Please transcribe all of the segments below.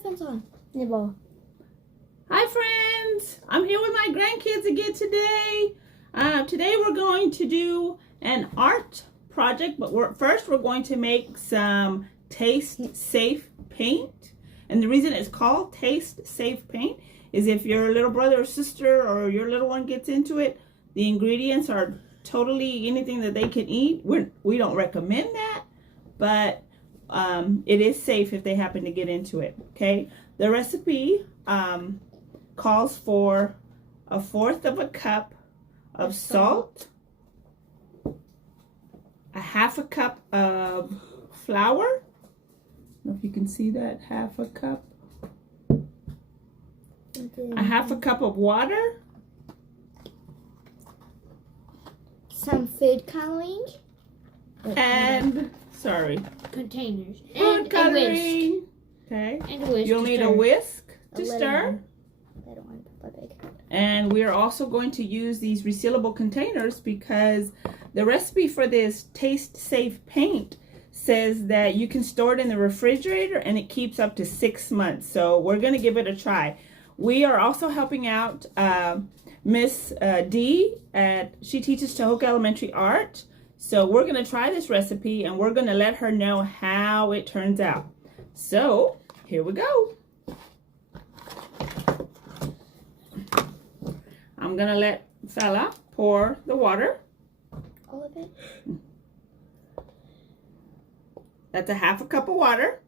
headphones on. Nibble. Hi friends, I'm here with my grandkids again today. Today we're going to do an art project, but first we're going to make some taste safe paint. And the reason it's called taste safe paint is if your little brother or sister or your little one gets into it, the ingredients are totally anything that they can eat. We don't recommend that, but it is safe if they happen to get into it. Okay, the recipe calls for 1/4 of a cup of salt, 1/2 cup of flour. I don't know if you can see that, 1/2 cup. 1/2 cup of water. Some food coloring. And containers. Food And coloring. Okay. And a whisk. You'll need a whisk to little stir. one. I don't want to put that big. And we are also going to use these resealable containers because the recipe for this taste safe paint says that you can store it in the refrigerator and it keeps up to 6 months. So we're going to give it a try. We are also helping out Miss D she teaches Tohoku Elementary Art. So we're going to try this recipe and we're going to let her know how it turns out. So here we go. I'm going to let Fela pour the water. All of it? That's 1/2 cup of water.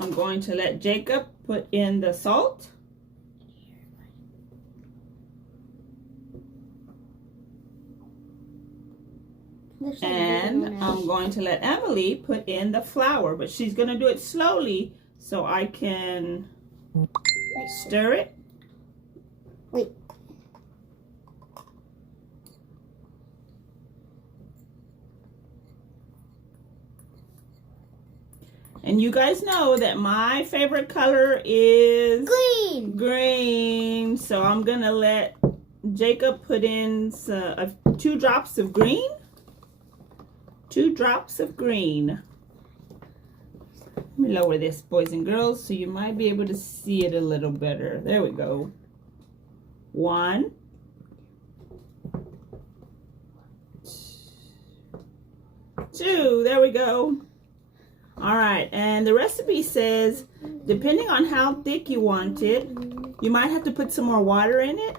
I'm going to let Jacob put in the salt. And I'm going to let Emily put in the flour, but she's going to do it slowly so I can stir it. Wait. And you guys know that my favorite color is green. So I'm going to let Jacob put in 2 drops of green. 2 drops of green. Let me lower this, boys and girls, so you might be able to see it a little better. There we go. 1. 2. There we go. All right, and the recipe says, depending on how thick you want it, you might have to put some more water in it.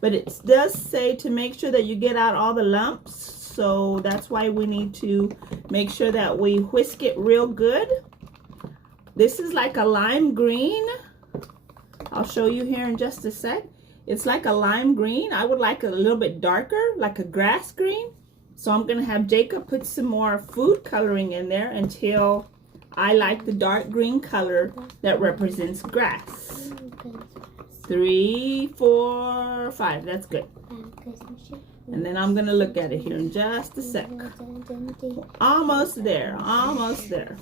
But it does say to make sure that you get out all the lumps. So that's why we need to make sure that we whisk it real good. This is like a lime green. I'll show you here in just a sec. It's like a lime green. I would like it a little bit darker, like a grass green. So I'm going to have Jacob put some more food coloring in there until I like the dark green color that represents grass. 3, 4, 5. That's good. And then I'm going to look at it here in just a sec. Almost there. Almost there.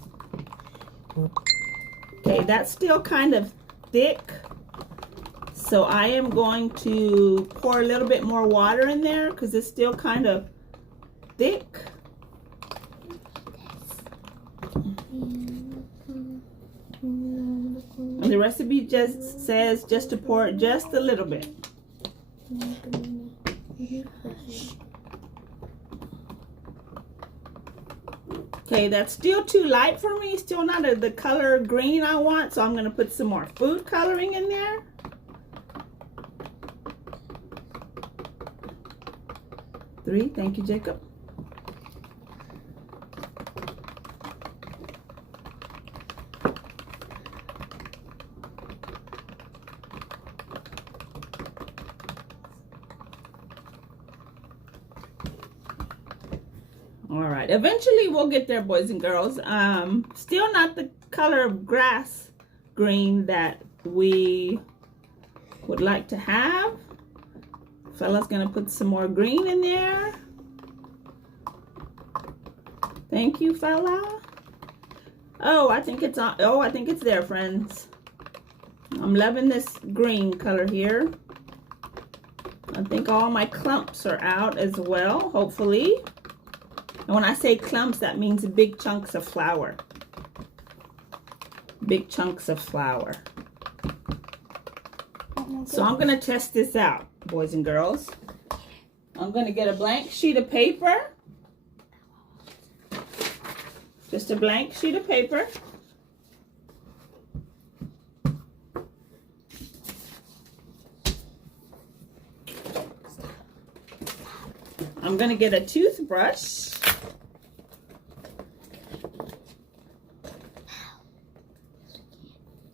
Okay, that's still kind of thick. So I am going to pour a little bit more water in there because it's still kind of thick. And the recipe just says just to pour it just a little bit. Okay, that's still too light for me. Still not the color green I want, so I'm going to put some more food coloring in there. Three. Thank you, Jacob. All right, eventually we'll get there, boys and girls. Still not the color of grass green that we would like to have. Fella's gonna put some more green in there. Thank you, Fella. Oh, I think it's on. Oh, I think it's there, friends. I'm loving this green color here. I think all my clumps are out as well, hopefully. And when I say clumps, that means big chunks of flour. Big chunks of flour. So I'm going to test this out, boys and girls. I'm going to get a blank sheet of paper. Just a blank sheet of paper. I'm going to get a toothbrush.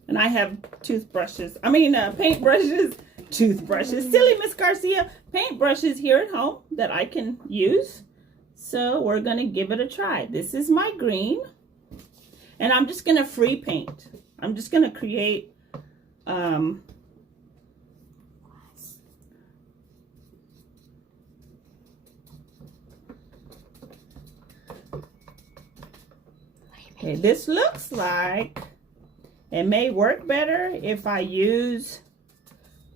And I have paintbrushes, toothbrushes, silly Miss Garcia, paintbrushes here at home that I can use. So we're going to give it a try. This is my green. And I'm just going to free paint. I'm just going to create okay, this looks like it may work better if I use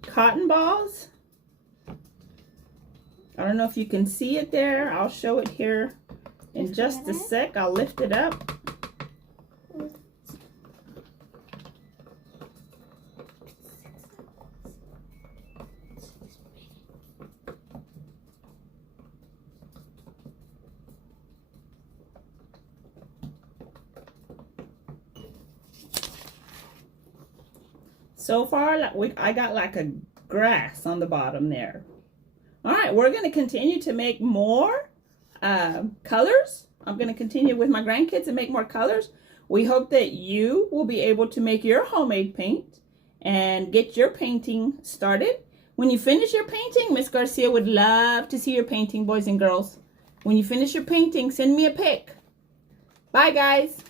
cotton balls. I don't know if you can see it there. I'll show it here in just a sec. I'll lift it up. So far, I got like a grass on the bottom there. All right, we're going to continue to make more colors. I'm going to continue with my grandkids and make more colors. We hope that you will be able to make your homemade paint and get your painting started. When you finish your painting, Miss Garcia would love to see your painting, boys and girls. When you finish your painting, send me a pic. Bye, guys.